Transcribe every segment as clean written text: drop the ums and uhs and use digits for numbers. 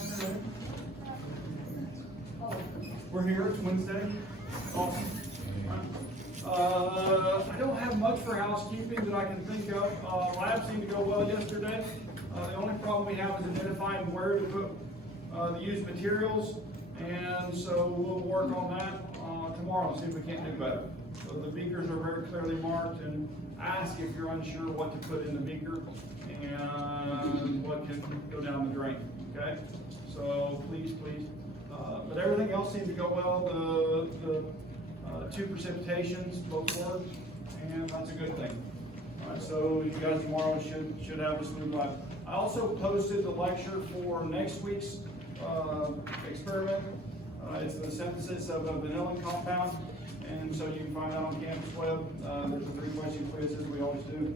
afternoon. We're here, it's Wednesday. Awesome. I don't have much for housekeeping that I can think of. Lab seemed to go well yesterday. The only problem we have is identifying where to put the used materials, and so we'll work on that tomorrow and see if we can't do better. So the beakers are very clearly marked, and ask if you're unsure what to put in the beaker and what can go down the drain, okay? So please. But everything else seemed to go well. The two precipitations both worked, and that's a good thing. All right, so you guys tomorrow should have a smooth lab. I also posted the lecture for next week's experiment. It's the synthesis of a vanillin compound, and so you can find that on Campus Web. There's a 3-question quiz as we always do.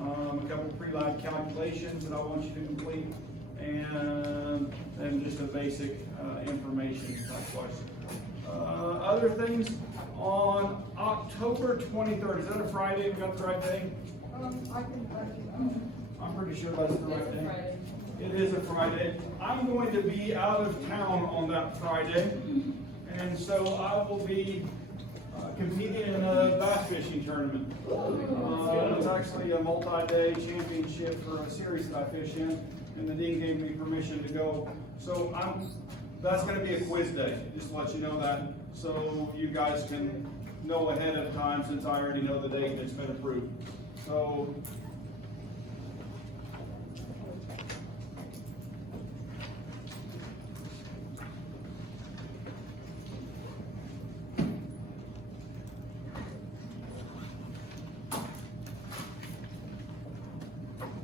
A couple of pre-lab calculations that I want you to complete, and then just a basic information type question. Other things, on October 23rd, is that a Friday? We got the right day? I'm pretty sure that's the right day. It is a Friday. I'm going to be out of town on that Friday, and so I will be competing in a bass fishing tournament. It's actually a multi-day championship for a series that I fish in, and the dean gave me permission to go. So that's going to be a quiz day, just to let you know that, so you guys can know ahead of time, since I already know the date and it's been approved. So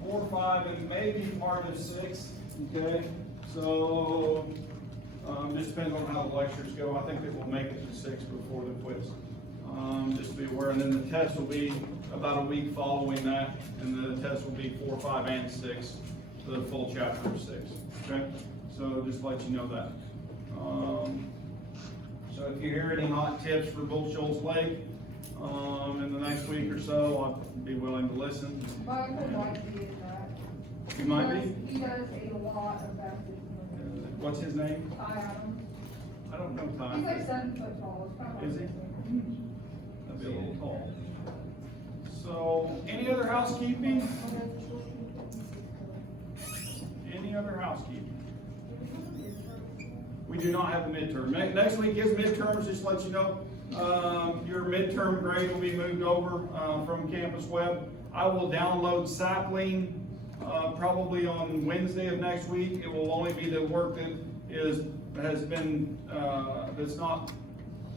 four, 5, and maybe part of 6. Okay, so just depends on how the lectures go. I think that we'll make it to 6 before the quiz. Just to be aware, and then the test will be about a week following that, and the test will be 4, 5, and 6, the full chapter of 6. Okay, so just to let you know that. So if you hear any hot tips for Bull Shoals Lake in the next week or so, I'll be willing to listen. Michael might be in that. You might be? He does a lot of that. What's his name? Adam. I don't know Ty. He's like 7 foot tall. It's probably Is he? That'd be a little tall. So, any other housekeeping? Any other housekeeping? We do not have a midterm. Next week is midterms, just to let you know. Your midterm grade will be moved over from Campus Web. I will download Sapling probably on Wednesday of next week. It will only be the work that has been that's not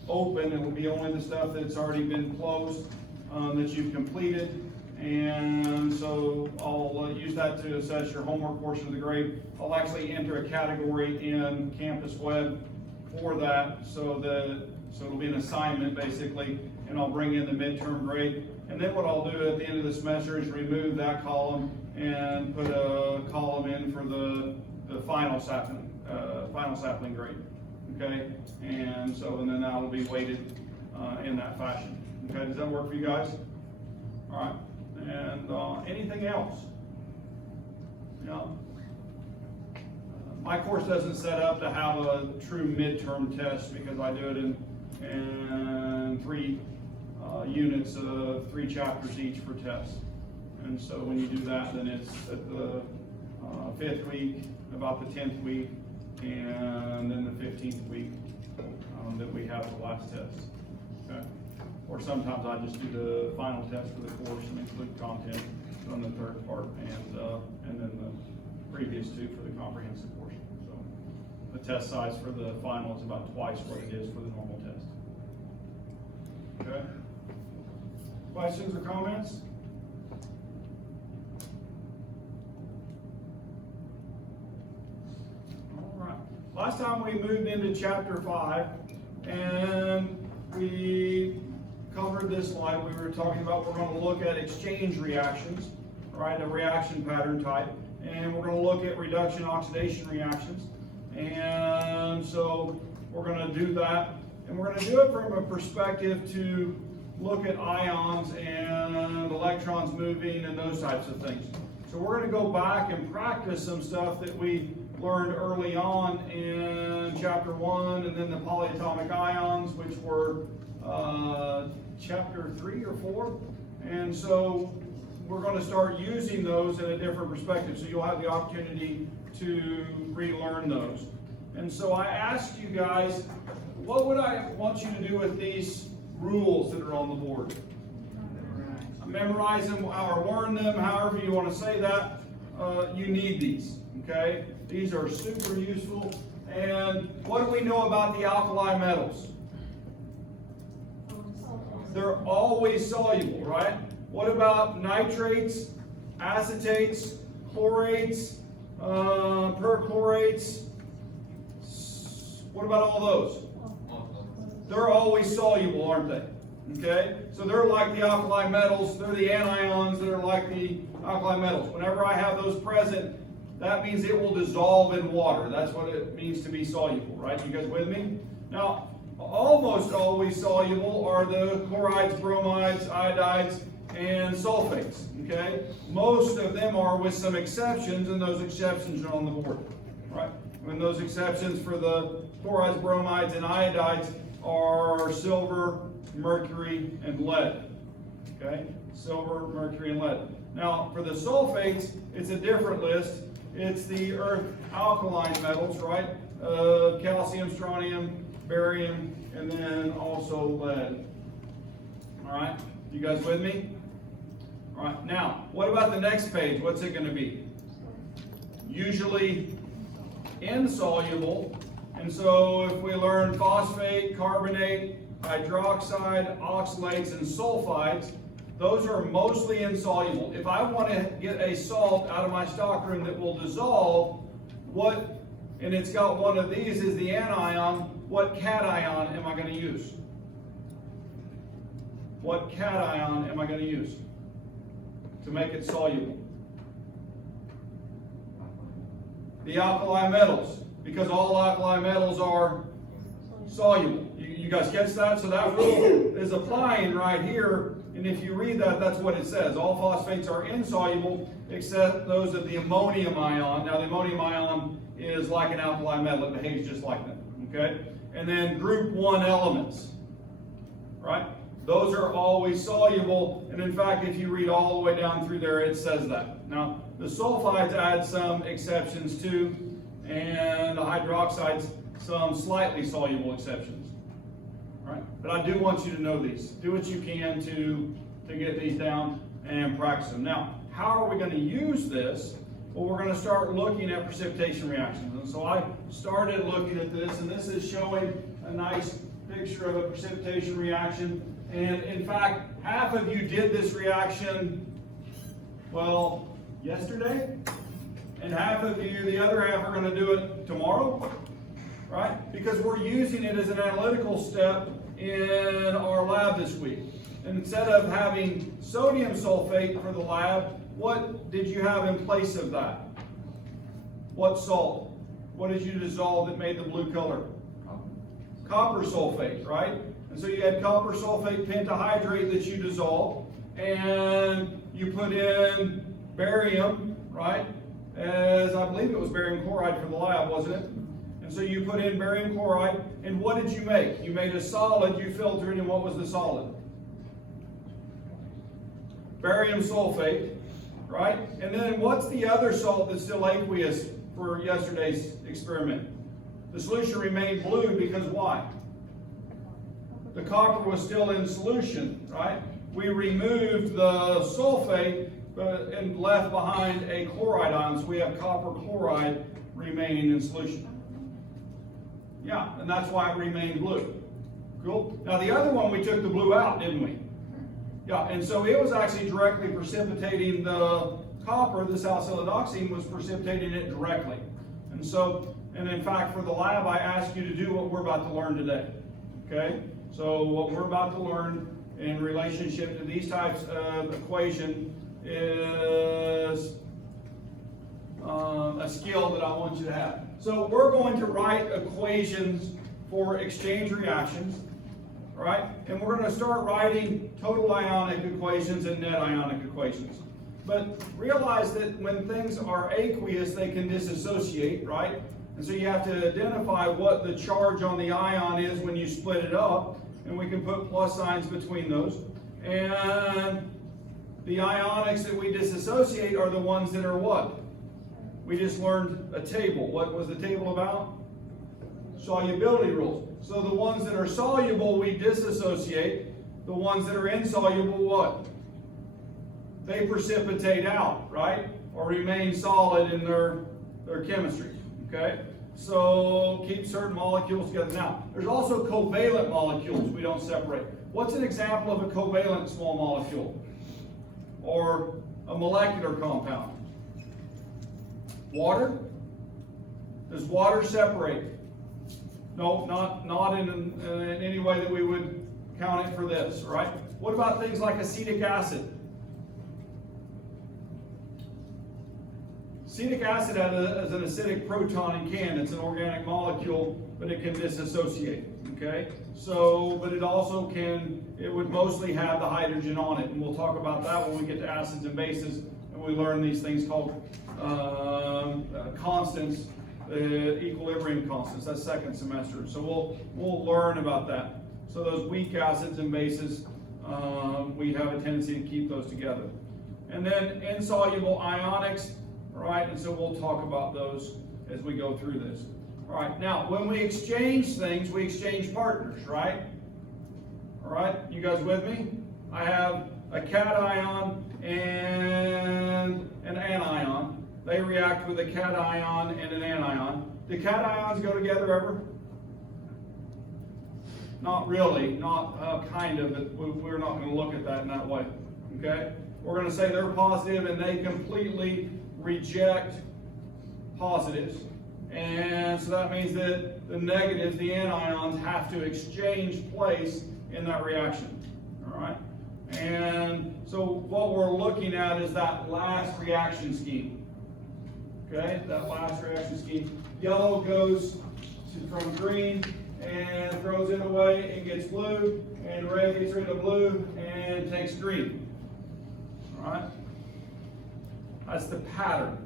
open. It will be only the stuff that's already been closed that you've completed, and so I'll use that to assess your homework portion of the grade. I'll actually enter a category in Campus Web for that, so it'll be an assignment basically, and I'll bring in the midterm grade. And then what I'll do at the end of the semester is remove that column and put a column in for the final sapling grade. Okay, and then that will be weighted in that fashion. Okay, does that work for you guys? All right, and anything else? My course doesn't set up to have a true midterm test because I do it in 3 units of 3 chapters each for tests. And so when you do that, then it's at the 5th week, about the 10th week, and then the 15th week that we have the last test. Okay. Or sometimes I just do the final test for the course and include content on the 3rd part, and then the previous 2 for the comprehensive portion. So the test size for the final is about twice what it is for the normal test. Okay. Questions or comments? All right. Last time we moved into chapter 5, and we covered this slide. We were talking about we're going to look at exchange reactions, right? A reaction pattern type, and we're going to look at reduction oxidation reactions. And so we're going to do that, and we're going to do it from a perspective to look at ions and electrons moving and those types of things. So So we're going to go back and practice some stuff that we learned early on in chapter 1, and then the polyatomic ions, which were chapter 3 or 4. And so we're going to start using those in a different perspective. So you'll have the opportunity to relearn those. And so I asked you guys, what would I want you to do with these rules that are on the board? Memorize them or learn them, however you want to say that. You need these, okay? These are super useful. And what do we know about the alkali metals? They're always soluble, right? What about nitrates, acetates, chlorates, perchlorates? What about all those? They're always soluble, aren't they? Okay? So they're like the alkali metals. They're the anions that are like the alkali metals. Whenever I have those present, that means it will dissolve in water. That's what it means to be soluble, right? You guys with me? Now, almost always soluble are the chlorides, bromides, iodides, and sulfates, okay? Most of them are, with some exceptions, and those exceptions are on the board, right? And those exceptions for the chlorides, bromides, and iodides are silver, mercury, and lead, okay? Silver, mercury, and lead. Now, for the sulfates, it's a different list. It's the earth alkaline metals, right? Calcium, strontium, barium, and then also lead. All right, you guys with me? All right, now, what about the next page? What's it going to be? Usually insoluble. And so if we learn phosphate, carbonate, hydroxide, oxalates, and sulfides, those are mostly insoluble. If I want to get a salt out of my stockroom that will dissolve, and it's got one of these is the anion, what cation am I going to use? What cation am I going to use to make it soluble? The alkali metals, because all alkali metals are soluble. You guys catch that? So that rule is applying right here, and if you read that, that's what it says. All phosphates are insoluble except those of the ammonium ion. Now the ammonium ion is like an alkali metal, it behaves just like that, okay? And then group 1 elements, right? Those are always soluble, and in fact, if you read all the way down through there, it says that. Now, the sulfides add some exceptions too, and the hydroxides some slightly soluble exceptions. All right? But I do want you to know these. Do what you can to get these down and practice them. Now, how are we going to use this? Well, we're going to start looking at precipitation reactions. And so I started looking at this, and this is showing a nice picture of a precipitation reaction. And in fact, half of you did this reaction, well, yesterday, and half of you, the other half, are going to do it tomorrow, right? Because we're using it as an analytical step in our lab this week. And instead of having sodium sulfate for the lab, what did you have in place of that? What salt? What did you dissolve that made the blue color? Copper sulfate, right? And so you had copper sulfate pentahydrate that you dissolved, and you put in barium, right? As I believe it was barium chloride for the lab, wasn't it? And so you put in barium chloride, and what did you make? You made a solid, you filtered, and what was the solid? Barium sulfate, right? And then what's the other salt that's still aqueous for yesterday's experiment? The solution remained blue because why? The copper was still in solution, right? We removed the sulfate and left behind a chloride ion, so we have copper chloride remaining in solution. Yeah, and that's why it remained blue. Cool. Now the other one, we took the blue out, didn't we? Yeah, and so it was actually directly precipitating the copper. This alcyladoxine was precipitating it directly. And in fact, for the lab, I asked you to do what we're about to learn today. Okay? So what we're about to learn in relationship to these types of equation is a skill that I want you to have. So we're going to write equations for exchange reactions, right? And we're going to start writing total ionic equations and net ionic equations. But realize that when things are aqueous, they can dissociate, right? And so you have to identify what the charge on the ion is when you split it up, and we can put plus signs between those. And the ionics that we disassociate are the ones that are what? We just learned a table. What was the table about? Solubility rules. So the ones that are soluble, we disassociate. The ones that are insoluble, what? They precipitate out, right? Or remain solid in their chemistry, okay? So keep certain molecules together. Now, there's also covalent molecules we don't separate. What's an example of a covalent small molecule? Or a molecular compound? Water? Does water separate? No, not in any way that we would count it for this, right? What about things like acetic acid? Acetic acid has an acidic proton and can. It's an organic molecule, but it can disassociate, okay? So, but it also it would mostly have the hydrogen on it, and we'll talk about that when we get to acids and bases, and we learn these things called constants, equilibrium constants. That's second semester. So we'll learn about that. So those weak acids and bases, we have a tendency to keep those together. And then insoluble ionics, right? And so we'll talk about those as we go through this. All right, now when we exchange things, we exchange partners, right? All right, you guys with me? I have a cation and an anion. They react with a cation and an anion. Do cations go together ever? Not really, not kind of, but we're not going to look at that in that way, okay? We're going to say they're positive and they completely reject positives. And so that means that the negatives, the anions, have to exchange place in that reaction, all right? And so what we're looking at is that last reaction scheme, okay? That last reaction scheme. Yellow goes from green and throws it away and gets blue, and red gets rid of blue and takes green, all right? That's the pattern.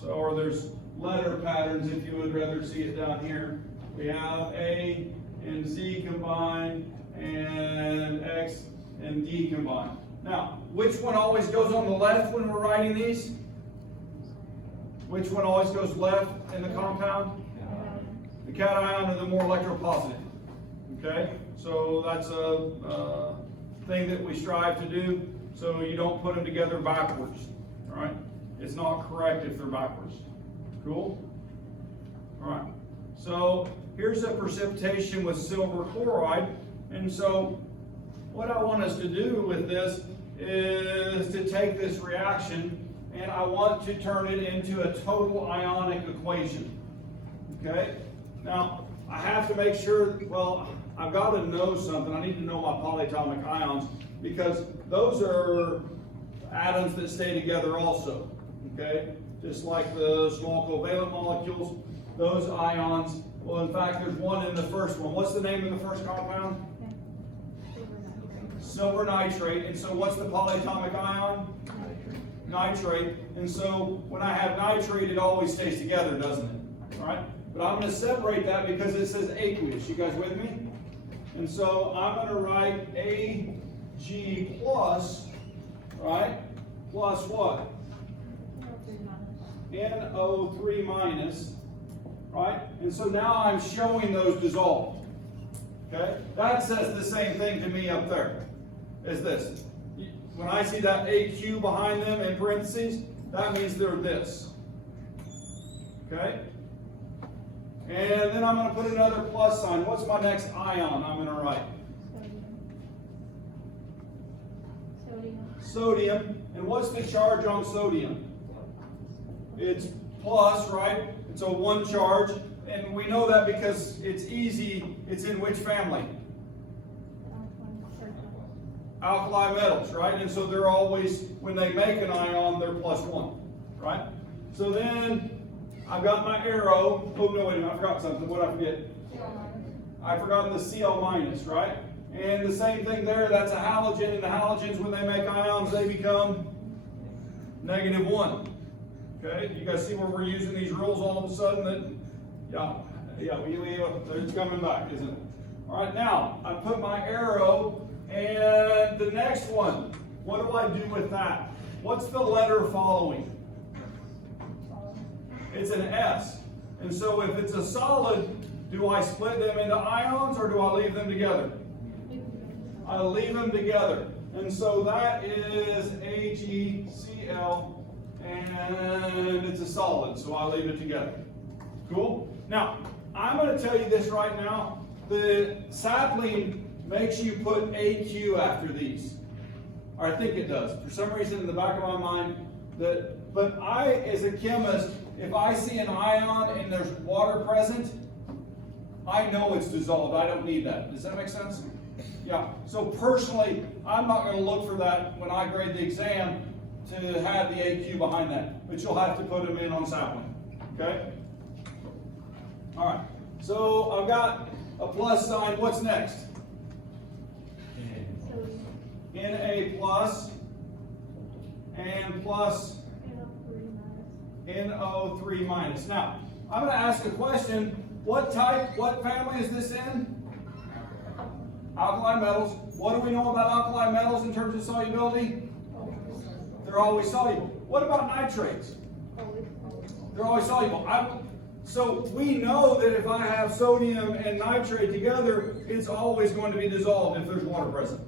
So, or there's letter patterns if you would rather see it down here. We have A and Z combined and X and D combined. Now, which one always goes on the left when we're writing these? Which one always goes left in the compound? The cation are the more electropositive. Okay? So that's a thing that we strive to do, so you don't put them together backwards. All right? It's not correct if they're backwards. Cool? All right. So here's a precipitation with silver chloride. And so what I want us to do with this is to take this reaction and I want to turn it into a total ionic equation. Okay? Now, I have to make sure, well, I've got to know something. I need to know my polyatomic ions because those are atoms that stay together also. Okay? Just like the small covalent molecules, those ions, well, in fact, there's one in the first one. What's the name of the first compound? Silver nitrate. And so what's the polyatomic ion? Nitrate. And so when I have nitrate, it always stays together, doesn't it? All right? But I'm going to separate that because it says aqueous. You guys with me? And so I'm going to write Ag plus, right? Plus what? NO3 minus, right? And so now I'm showing those dissolved. Okay? That says the same thing to me up there as this. When I see that AQ behind them in parentheses, that means they're this. Okay? And then I'm going to put another plus sign. What's my next ion I'm going to write? Sodium. And what's the charge on sodium? It's plus, right? It's a one charge. And we know that because it's easy. It's in which family? Alkali metals, right? And so they're always, when they make an ion, they're plus one, right? So then I've got my arrow. Oh, no, wait a minute. I forgot something. What did I forget? I forgot the Cl minus, right? And the same thing there. That's a halogen. And the halogens, when they make ions, they become -1. Okay, you guys see where we're using these rules all of a sudden that, it's coming back, isn't it? All right, now, I put my arrow, and the next one, what do I do with that? What's the letter following? It's an S. And so if it's a solid, do I split them into ions or do I leave them together? I leave them together. And so that is AgCl, and it's a solid, so I leave it together. Cool? Now, I'm going to tell you this right now. The sapling makes you put AQ after these. Or I think it does. For some reason in the back of my mind, but I, as a chemist, if I see an ion and there's water present, I know it's dissolved. I don't need that. Does that make sense? Yeah. So personally, I'm not going to look for that when I grade the exam to have the AQ behind that. But you'll have to put them in on sapling. Okay? All right. So I've got a plus sign. What's next? Na plus and plus NO3 minus. Now, I'm going to ask a question. What family is this in? Alkali metals. What do we know about alkali metals in terms of solubility? They're always soluble. What about nitrates? They're always soluble. So we know that if I have sodium and nitrate together, it's always going to be dissolved if there's water present.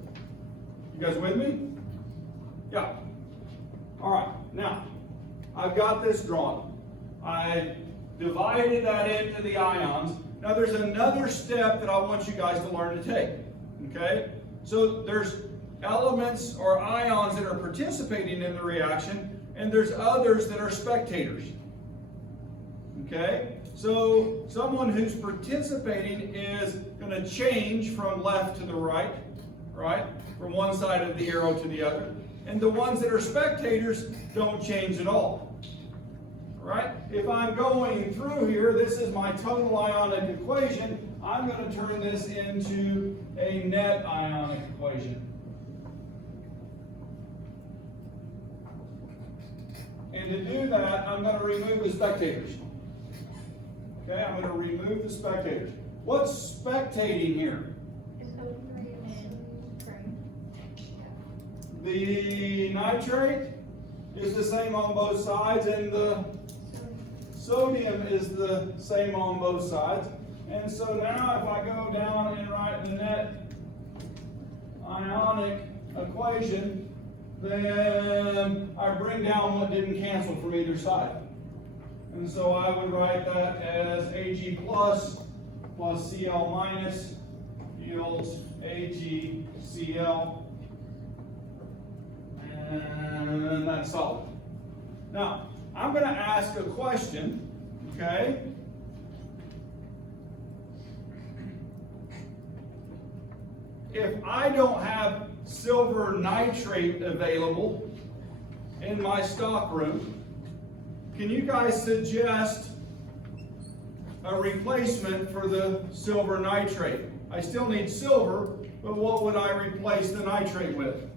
You guys with me? Yeah. All right. Now, I've got this drawn. I divided that into the ions. Now there's another step that I want you guys to learn to take. Okay? So there's elements or ions that are participating in the reaction, and there's others that are spectators. Okay? So someone who's participating is going to change from left to the right, from one side of the arrow to the other. And the ones that are spectators don't change at all. Right? If I'm going through here, this is my total ionic equation. I'm going to turn this into a net ionic equation. And to do that, I'm going to remove the spectators. Okay, I'm going to remove the spectators. What's spectating here? The nitrate is the same on both sides, and the sodium is the same on both sides. And so now if I go down and write the net ionic equation, then I bring down what didn't cancel from either side. And so I would write that as Ag plus Cl minus yields AgCl, and that's solid. Now, I'm going to ask a question, okay? If I don't have silver nitrate available in my stock room, can you guys suggest a replacement for the silver nitrate? I still need silver, but what would I replace the nitrate with?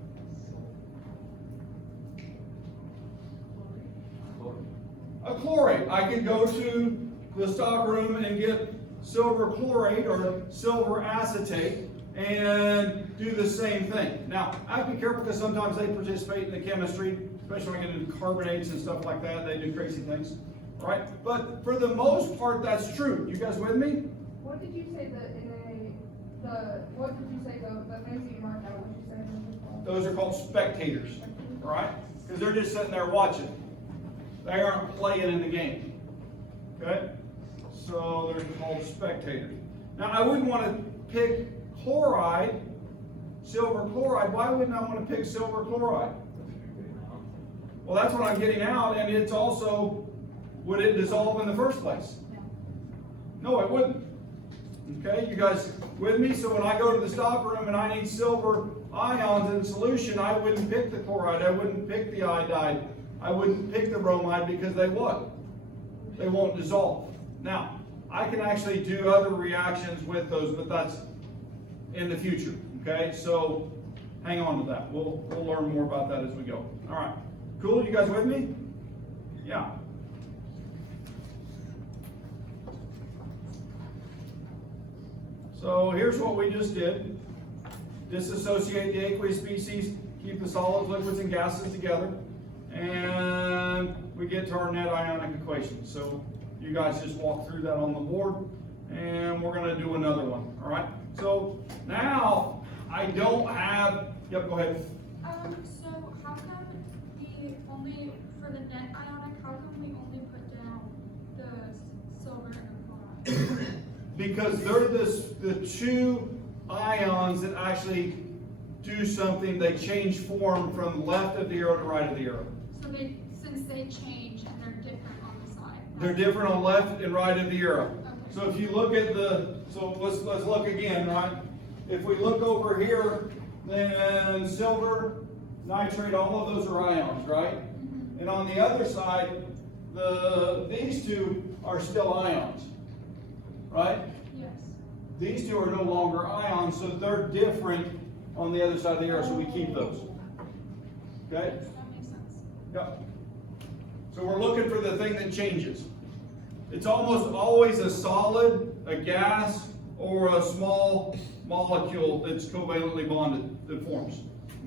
A chlorate. I could go to the stock room and get silver chlorate or silver acetate and do the same thing. Now, I have to be careful because sometimes they participate in the chemistry, especially when I get into carbonates and stuff like that. They do crazy things, right? But for the most part, that's true. You guys with me? What did you say what did you say the things that you marked out? What did you say? Those are called spectators, right? Because they're just sitting there watching. They aren't playing in the game. Okay? So they're called spectators. Now I wouldn't want to pick chloride, silver chloride. Why wouldn't I want to pick silver chloride? Well, that's what I'm getting out, and it's also, would it dissolve in the first place? No, it wouldn't. Okay, you guys with me? So when I go to the stock room and I need silver ions in solution, I wouldn't pick the chloride, I wouldn't pick the iodide, I wouldn't pick the bromide because they what? They won't dissolve. Now, I can actually do other reactions with those, but that's in the future. Okay, so hang on to that. We'll learn more about that as we go. All right, Cool, you guys with me? Yeah. So here's what we just did. Disassociate the aqueous species, keep the solids, liquids, and gases together, and we get to our net ionic equation. So you guys just walk through that on the board, and we're going to do another one, all right? So now I don't have, yep, go ahead. So how come we only, for the net ionic, how come we only put down the silver and the chloride? Because they're the two ions that actually do something. They change form from left of the arrow to right of the arrow. So they, since they change and they're different on the side. They're different on left and right of the arrow. Okay. So if you look at so let's look again, right? If we look over here, then silver, nitrate, all of those are ions, right? Mm-hmm. And on the other side, these two are still ions, right? Yes. These two are no longer ions, so they're different on the other side of the arrow, so we keep those. Okay? That makes sense. Yep. So we're looking for the thing that changes. It's almost always a solid, a gas, or a small molecule that's covalently bonded that forms.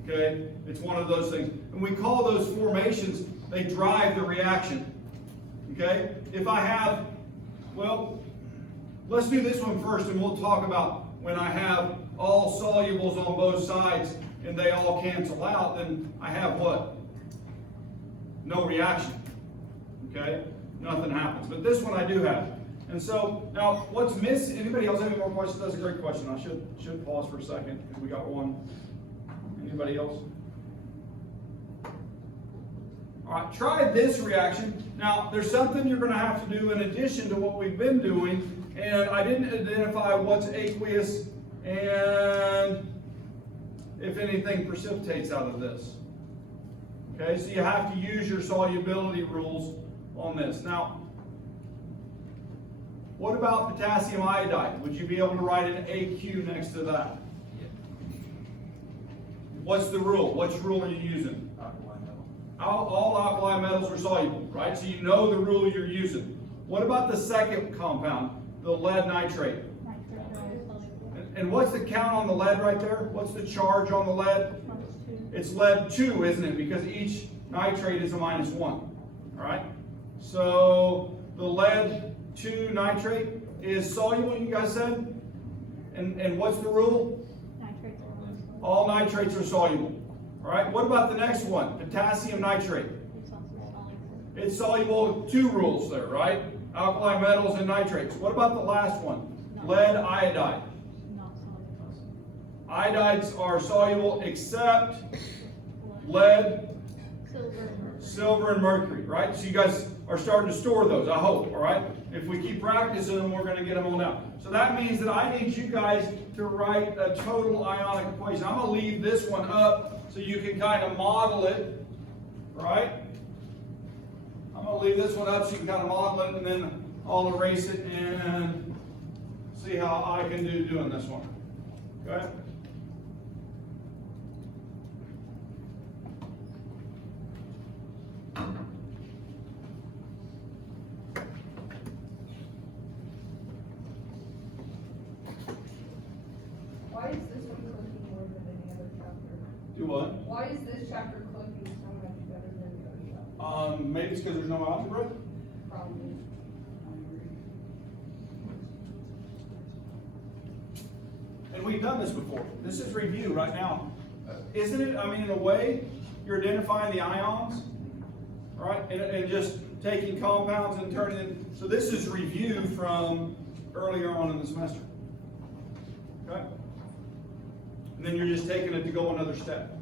Okay? It's one of those things. And we call those formations, they drive the reaction. Okay? If I have, well, let's do this one first and we'll talk about when I have all solubles on both sides and they all cancel out, then I have what? No reaction. Okay? Nothing happens. But this one I do have. And so, now what's missing? Anybody else have any more questions? That's a great question. I should pause for a second because we got one. Anybody else? All right, try this reaction. Now, there's something you're going to have to do in addition to what we've been doing. And I didn't identify what's aqueous and if anything precipitates out of this. Okay, so you have to use your solubility rules on this. Now, what about potassium iodide? Would you be able to write an AQ next to that? What's the rule? Which rule are you using? All alkali metals are soluble, right? So you know the rule you're using. What about the second compound, the lead nitrate? And what's the count on the lead right there? What's the charge on the lead? It's lead 2, isn't it? Because each nitrate is a -1. All right? So the lead 2 nitrate is soluble, you guys said? And what's the rule? All nitrates are soluble. All right? What about the next one? Potassium nitrate. It's soluble, 2 rules there, right? Alkali metals and nitrates. What about the last one? Lead iodide. Iodides are soluble except lead, silver, and mercury, right? So you guys are starting to store those, I hope, all right? If we keep practicing them, we're going to get them all down. So that means that I need you guys to write a total ionic equation. I'm going to leave this one up so you can kind of model it, right? I'm going to leave this one up so you can kind of model it, and then I'll erase it and see how I can do doing this one, okay? Why is this one clicking more than any other chapter? Do what? Why is this chapter clicking so much better than the other chapter? Maybe it's because there's no algebra. Probably. And we've done this before. This is review right now. Isn't it? I mean, in a way, you're identifying the ions, right? And just taking compounds and turning them. So this is review from earlier on in the semester. Okay? And then you're just taking it to go another step.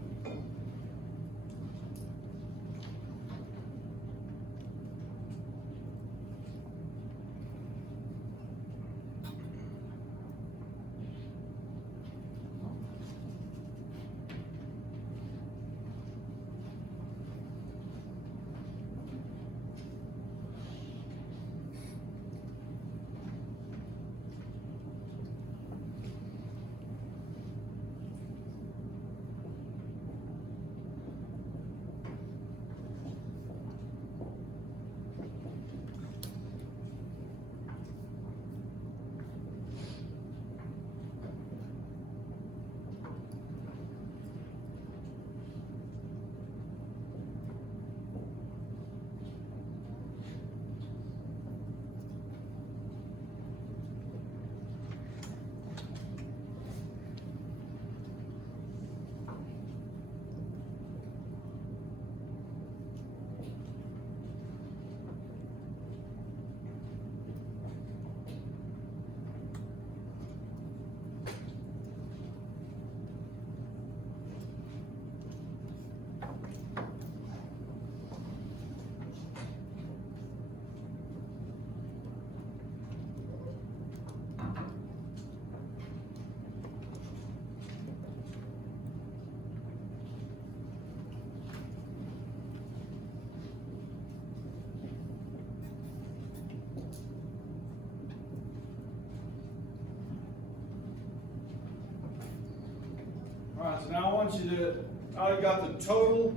want you to, I got the total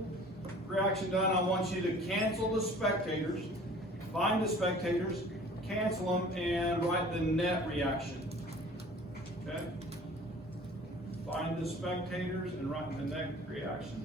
reaction done. I want you to cancel the spectators, find the spectators, cancel them, and write the net reaction. Okay? Find the spectators and write the net reaction.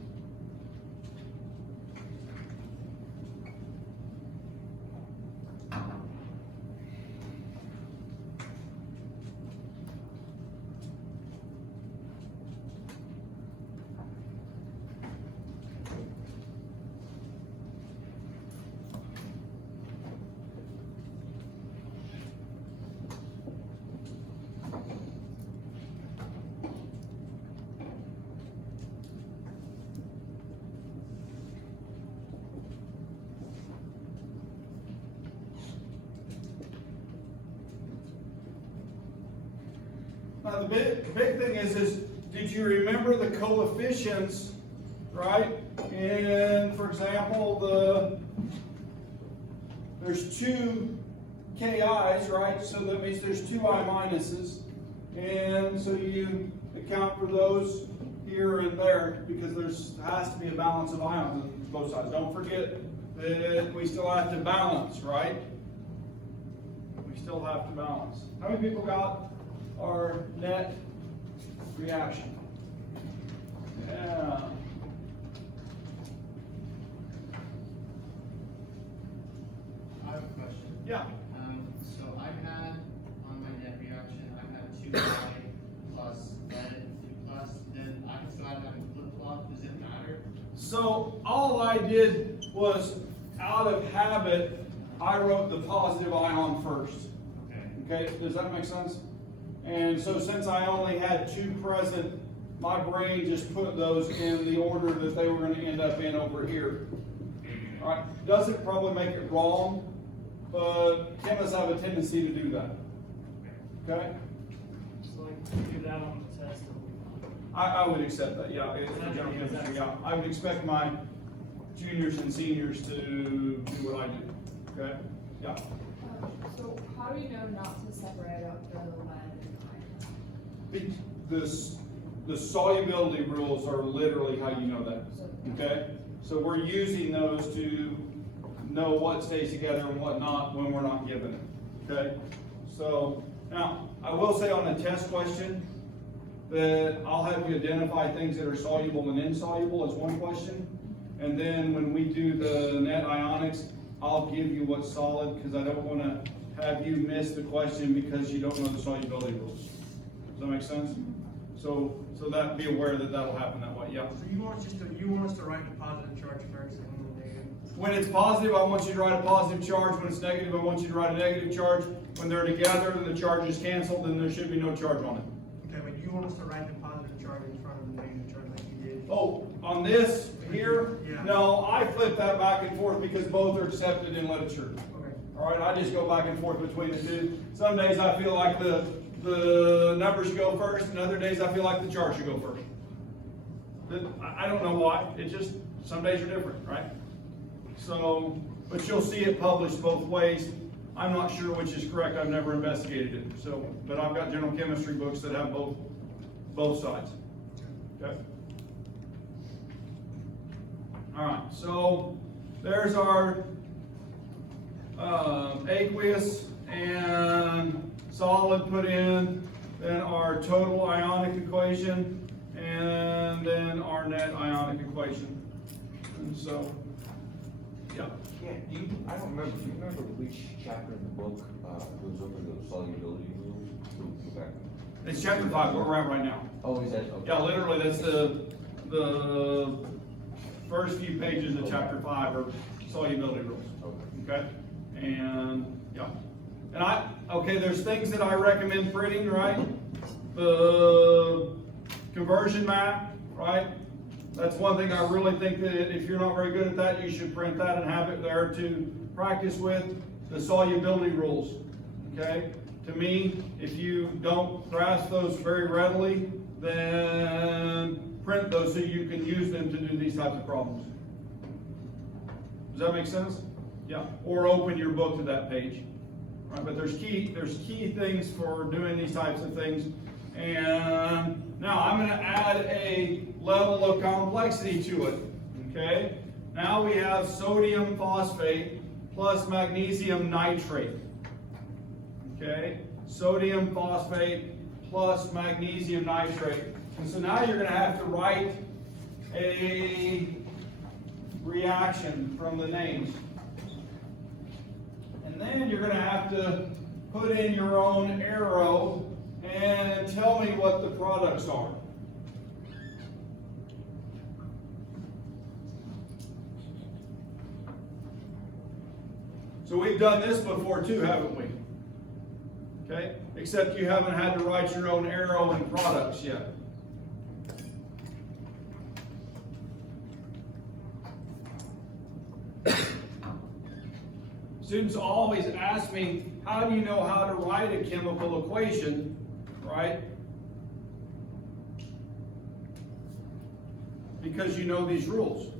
Now the big thing is did you remember the coefficients, right? And for example, there's two KIs, right? So that means there's two I minuses. And so you account for those here and there because there has to be a balance of ions on both sides. Don't forget that we still have to balance, right? We still have to balance. How many people got our net reaction? Yeah. I have a question. Yeah. So I had on my net reaction, I had 2i plus lead 2 plus. Then I started having flip flop. Does it matter? So all I did was, out of habit, I wrote the positive ion first. Okay. Okay, does that make sense? And so since I only had two present, my brain just put those in the order that they were going to end up in over here. All right, doesn't probably make it wrong, but chemists have a tendency to do that. Okay? So like, do that on the test. I would accept that, yeah. It's a general chemistry, yeah. I would expect my juniors and seniors to do what I do. Okay? Yeah. So how do you know not to separate out the lead and iron? The solubility rules are literally how you know that. Okay? So we're using those to know what stays together and what not when we're not given it. Okay? So now I will say on the test question that I'll have you identify things that are soluble and insoluble as one question. And then when we do the net ionics, I'll give you what's solid because I don't want to have you miss the question because you don't know the solubility rules. Does that make sense? So that be aware that that'll happen that way. Yeah. So you want us to write the positive charge first and then the negative? When it's positive, I want you to write a positive charge. When it's negative, I want you to write a negative charge. When they're together and the charge is canceled, then there should be no charge on it. Okay, but you want us to write the positive charge in front of the negative charge like you did? Oh, on this here? Yeah. No, I flip that back and forth because both are accepted in literature. Okay. All right, I just go back and forth between the two. Some days I feel like the number should go first, and other days I feel like the charge should go first. I don't know why. It just, some days are different, right? So, but you'll see it published both ways. I'm not sure which is correct. I've never investigated it. So, but I've got general chemistry books that have both sides. Okay. All right. So there's our aqueous and solid put in, then our total ionic equation, and then our net ionic equation. And so, yeah. Yeah, I don't remember, do you remember which chapter in the book goes over the solubility rules? Go back. It's chapter 5, where we're at right now. Oh, is that, okay. Yeah, literally, that's the first few pages of chapter 5 are solubility rules. Okay? And, yeah. And okay, there's things that I recommend printing, right? The conversion map, right? That's one thing I really think that if you're not very good at that, you should print that and have it there to practice with. The solubility rules, okay? To me, if you don't grasp those very readily, then print those so you can use them to do these types of problems. Does that make sense? Yeah, or open your book to that page. Right, but there's key things for doing these types of things. And Now I'm going to add a level of complexity to it. Okay? Now we have sodium phosphate plus magnesium nitrate. Okay? Sodium phosphate plus magnesium nitrate. And so now you're going to have to write a reaction from the names. And then you're going to have to put in your own arrow and tell me what the products are. So we've done this before too, haven't we? Okay? Except you haven't had to write your own arrow and products yet. Students always ask me, how do you know how to write a chemical equation, right? Because you know these rules.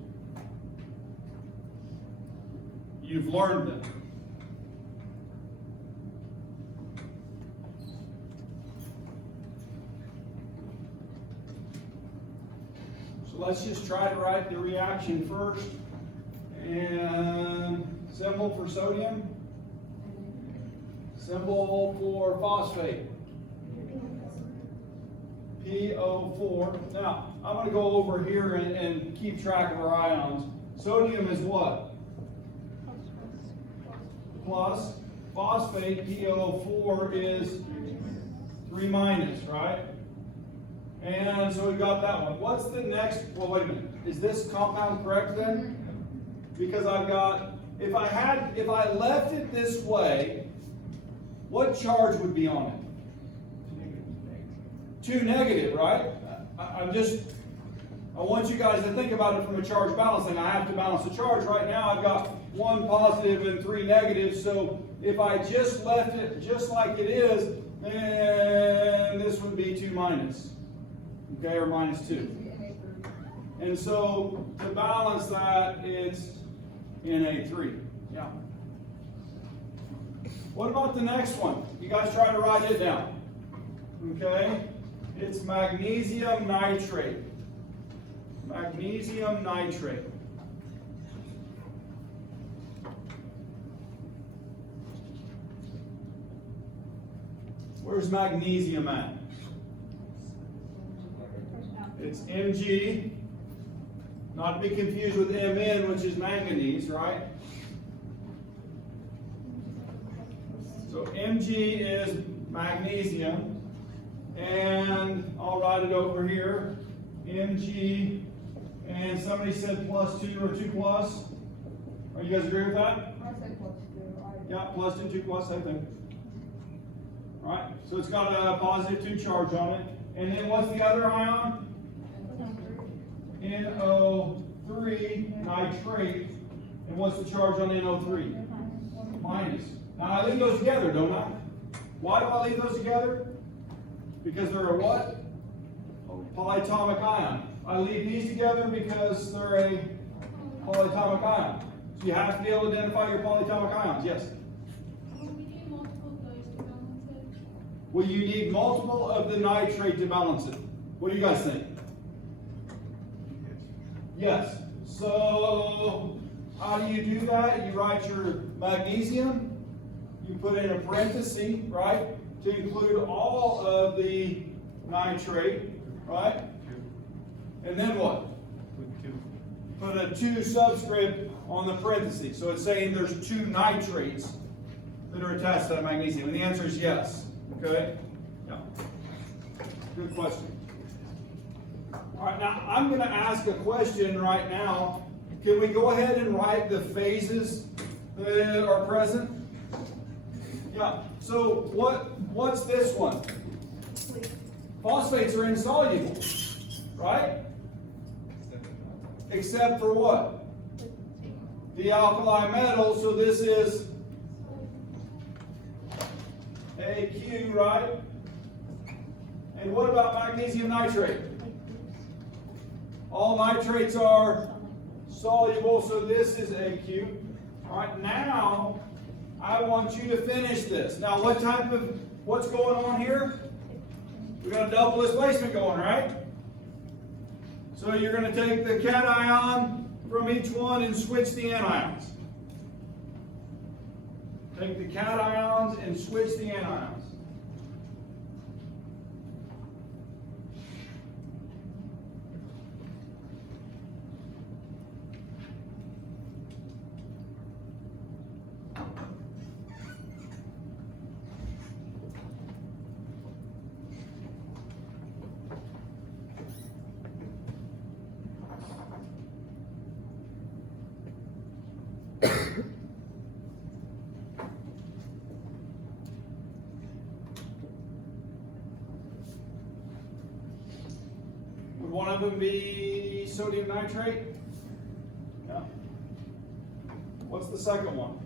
You've learned them. So let's just try to write the reaction first. And symbol for sodium. Symbol for phosphate. PO4. Now, I'm going to go over here and keep track of our ions. Sodium is what? Plus. Phosphate, PO4, is 3 minus, right? And so we've got that one. What's the next? Well, wait a minute. Is this compound correct then? Because I've got, if I left it this way, what charge would be on it? 2 negative, right? I want you guys to think about it from a charge balancing. I have to balance the charge. Right now I've got 1 positive and 3 negatives, so if I just left it just like it is, then this would be 2 minus. Okay, or minus 2. And so to balance that, it's Na3. Yeah. What about the next one? You guys try to write it down. Okay? It's magnesium nitrate. Magnesium nitrate. Where's magnesium at? It's Mg. Not to be confused with Mn, which is manganese, right? So Mg is magnesium, and I'll write it over here. Mg, and somebody said +2 or 2 plus. Are you guys agree with that? I said +2. Yeah, +2, 2 plus, same thing. All right, so it's got a +2 charge on it. And then what's the other ion? NO3 nitrate. And what's the charge on NO3? Minus. Now I leave those together, don't I? Why do I leave those together? Because they're a what? Polyatomic ion. I leave these together because they're a polyatomic ion. So you have to be able to identify your polyatomic ions. Yes? Will we need multiple of those to balance it? Well, you need multiple of the nitrate to balance it. What do you guys think? Yes. So how do you do that? You write your magnesium. You put in a parenthesis, right, to include all of the nitrate, right? And then what? Put a 2 subscript on the parenthesis. So it's saying there's 2 nitrates that are attached to that magnesium. And the answer is yes. Okay? Yeah. Good question. All right, now I'm going to ask a question right now. Can we go ahead and write the phases that are present? Yeah. So what's this one? Phosphates are insoluble, right? Except for what? The alkali metal. So this is AQ, right? And what about magnesium nitrate? All nitrates are soluble, so this is AQ. All right, now I want you to finish this. Now, what's going on here? We got a double displacement going, right? So you're going to take the cation from each one and switch the anions. Take the cations and switch the anions. Would one of them be sodium nitrate? No. What's the second one?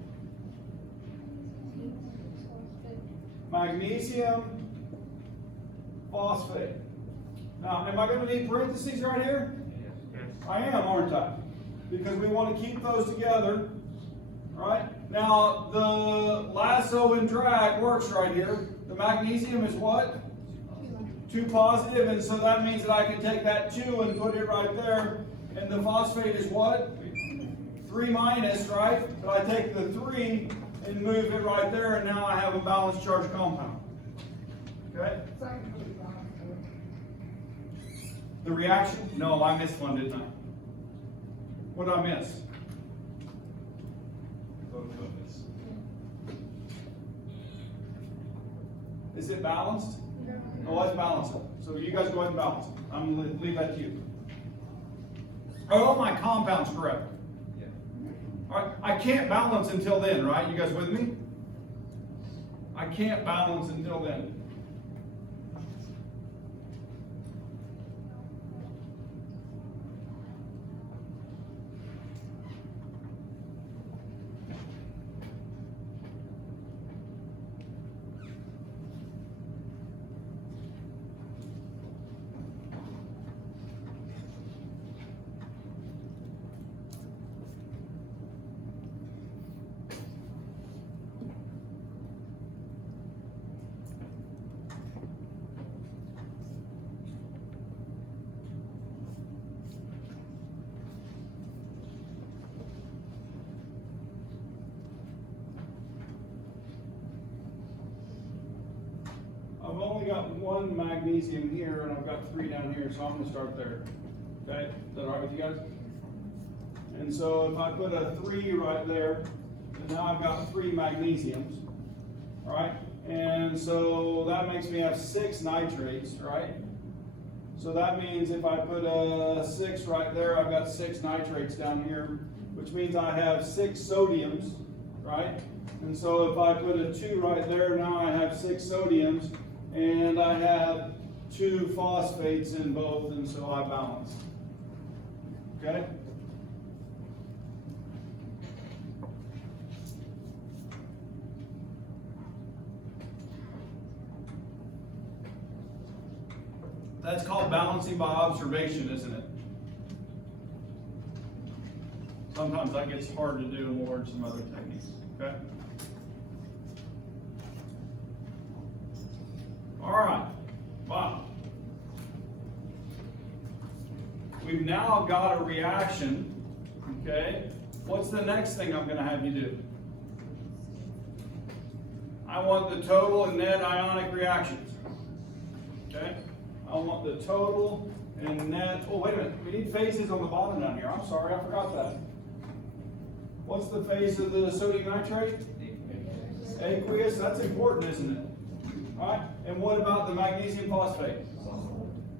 Magnesium phosphate. Now, am I going to need parentheses right here? Yes. I am, aren't I? Because we want to keep those together, right? Now, the lasso and drag works right here. The magnesium is what? 2 positive, and so that means that I can take that 2 and put it right there. And the phosphate is what? 3 minus, right? But I take the 3 and move it right there, and now I have a balanced charge compound. Okay? The reaction? No, I missed one, didn't I? What did I miss? Is it balanced? Oh, let's balance it. So you guys go ahead and balance it. I'm going to leave that to you. Are all my compounds correct? Yeah. All right, I can't balance until then, right? You guys with me? I can't balance until then. I've only got 1 magnesium here, and I've got 3 down here, so I'm going to start there. Okay? Is that all right with you guys? And so if I put a 3 right there, and now I've got 3 magnesiums, right? And so that makes me have 6 nitrates, right? So that means if I put a 6 right there, I've got 6 nitrates down here, which means I have 6 sodiums, right? And so if I put a 2 right there, now I have 6 sodiums, and I have 2 phosphates in both, and so I balance. Okay? That's called balancing by observation, isn't it? Sometimes that gets hard to do more than some other techniques. Okay? All right. Wow. We've now got a reaction. Okay? What's the next thing I'm going to have you do? I want the total and net ionic reactions. Okay? I want the total and net. Oh, wait a minute. We need phases on the bottom down here. I'm sorry, I forgot that. What's the phase of the sodium nitrate? Aqueous. That's important, isn't it? All right. And what about the magnesium phosphate?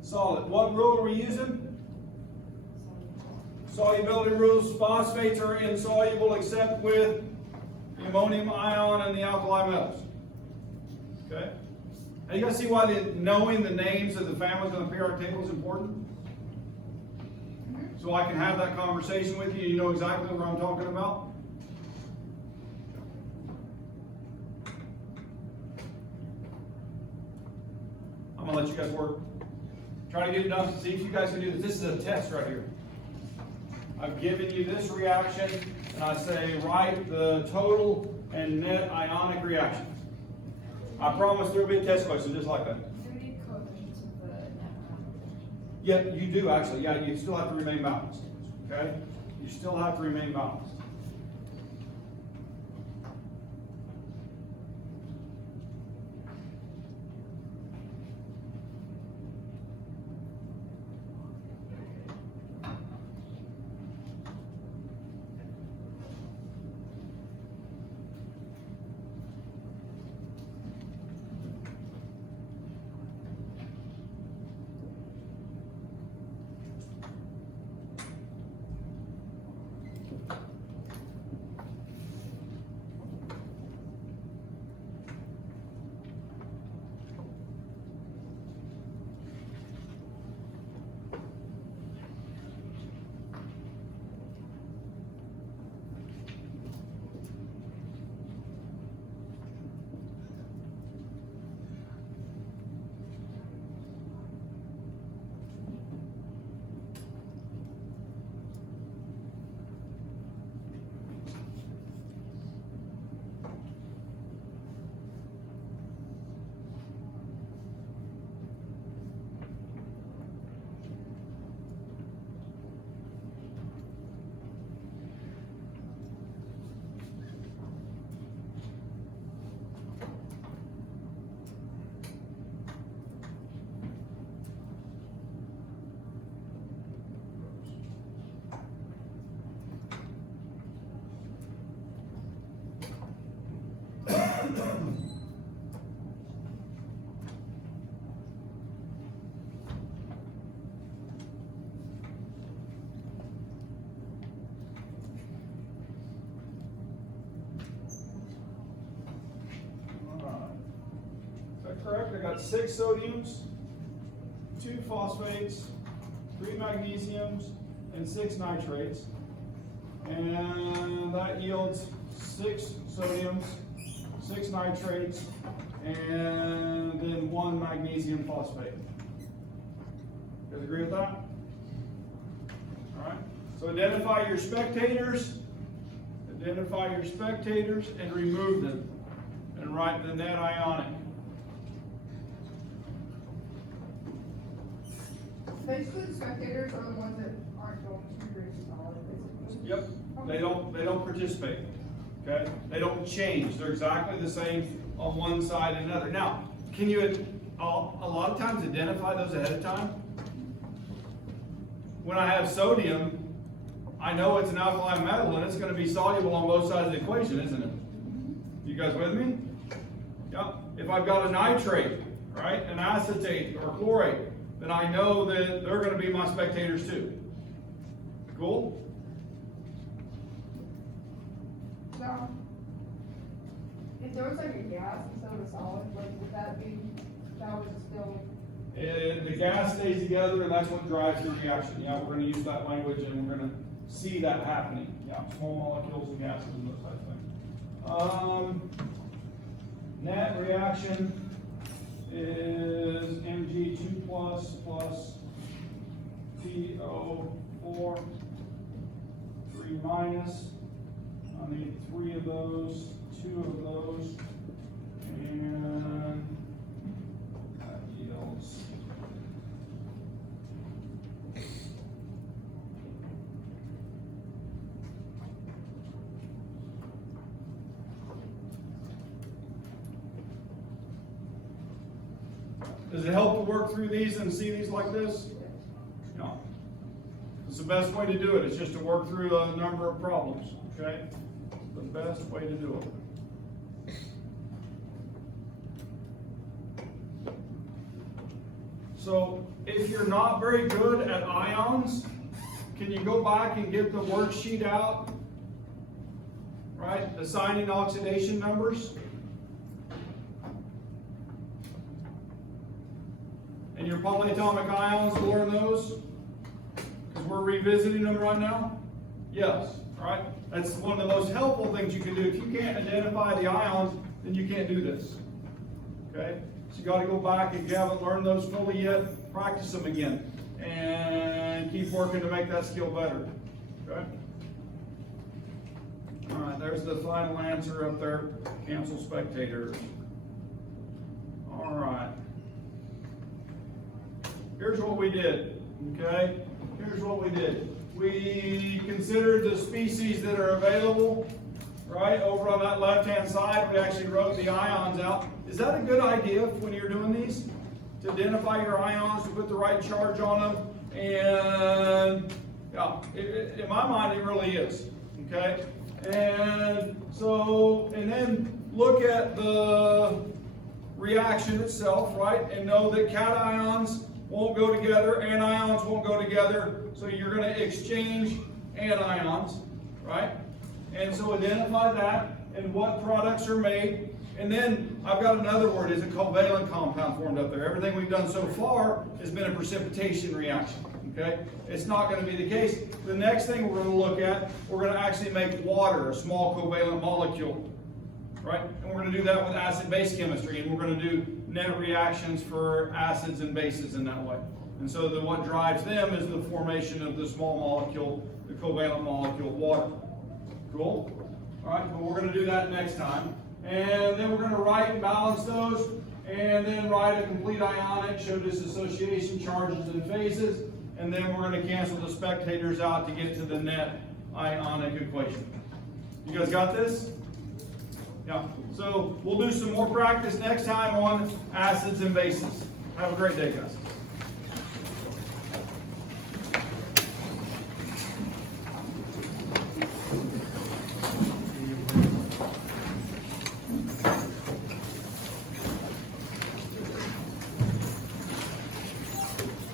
Solid. What rule are we using? Solubility rules. Phosphates are insoluble except with the ammonium ion and the alkali metals. Okay. Now you guys see why knowing the names of the families on the periodic table is important? So I can have that conversation with you and you know exactly what I'm talking about? I'm going to let you guys work. Try to get it done. See if you guys can do this. This is a test right here. I've given you this reaction and I say write the total and net ionic reactions. I promise there will be a test question just like that. Do we need coefficients Yeah, you do actually, yeah, you still have to remain balanced, okay? You still have to remain balanced. Correct, I got 6 sodiums, 2 phosphates, 3 magnesiums, and 6 nitrates. And that yields 6 sodiums, 6 nitrates, and then 1 magnesium phosphate. You guys agree with that? Alright, so identify your spectators, and remove them, and write the net ionic. Basically, the spectators are the ones that aren't going to produce solid, basically. Yep, they don't participate, okay? They don't change, they're exactly the same on one side and another. Now, can you, a lot of times identify those ahead of time? When I have sodium, I know it's an alkaline metal and it's gonna be soluble on both sides of the equation, isn't it? You guys with me? Yep, if I've got a nitrate, right, an acetate or chlorate, then I know that they're gonna be my spectators too. Cool? Now, if there was like a gas instead of a solid, like, would that be, that was still, The gas stays together and that's what drives the reaction. Yeah, we're gonna use that language and we're gonna see that happening. Yeah, small molecules and gases and those types of things. Net reaction is Mg2 plus PO4 3 minus. I need 3 of those, 2 of those, and that yields Does it help to work through these and see these like this? No. It's the best way to do it. It's just to work through a number of problems, okay? The best way to do it. So, if you're not very good at ions, can you go back and get the worksheet out? Right? Assigning oxidation numbers. And your polyatomic ions, learn those? Because we're revisiting them right now? Yes, right? That's one of the most helpful things you can do. If you can't identify the ions, then you can't do this. Okay? So you got to go back, if you haven't learned those fully yet, practice them again. And keep working to make that skill better. Okay? All right, there's the final answer up there. Cancel spectators. All right. Here's what we did. Okay, here's what we did. We considered the species that are available, right? Over on that left-hand side, we actually wrote the ions out. Is that a good idea when you're doing these? To identify your ions, to put the right charge on them, and yeah, in my mind, it really is, okay? And so, and then look at the reaction itself, right? And know that cations won't go together, anions won't go together, so you're going to exchange anions, right? And so identify that and what products are made. And then I've got another word, is a covalent compound formed up there. Everything we've done so far has been a precipitation reaction, okay? It's not going to be the case. The next thing we're going to look at, we're going to actually make water, a small covalent molecule, right? And we're going to do that with acid-base chemistry, and we're going to do net reactions for acids and bases in that way. And so what drives them is the formation of the small molecule, the covalent molecule of water. Cool? All right, but we're going to do that next time. And then we're going to write and balance those, and then write a complete ionic, show dissociation charges and phases, and then we're going to cancel the spectators out to get to the net ionic equation. You guys got this? Yeah. So we'll do some more practice next time on acids and bases. Have a great day, guys.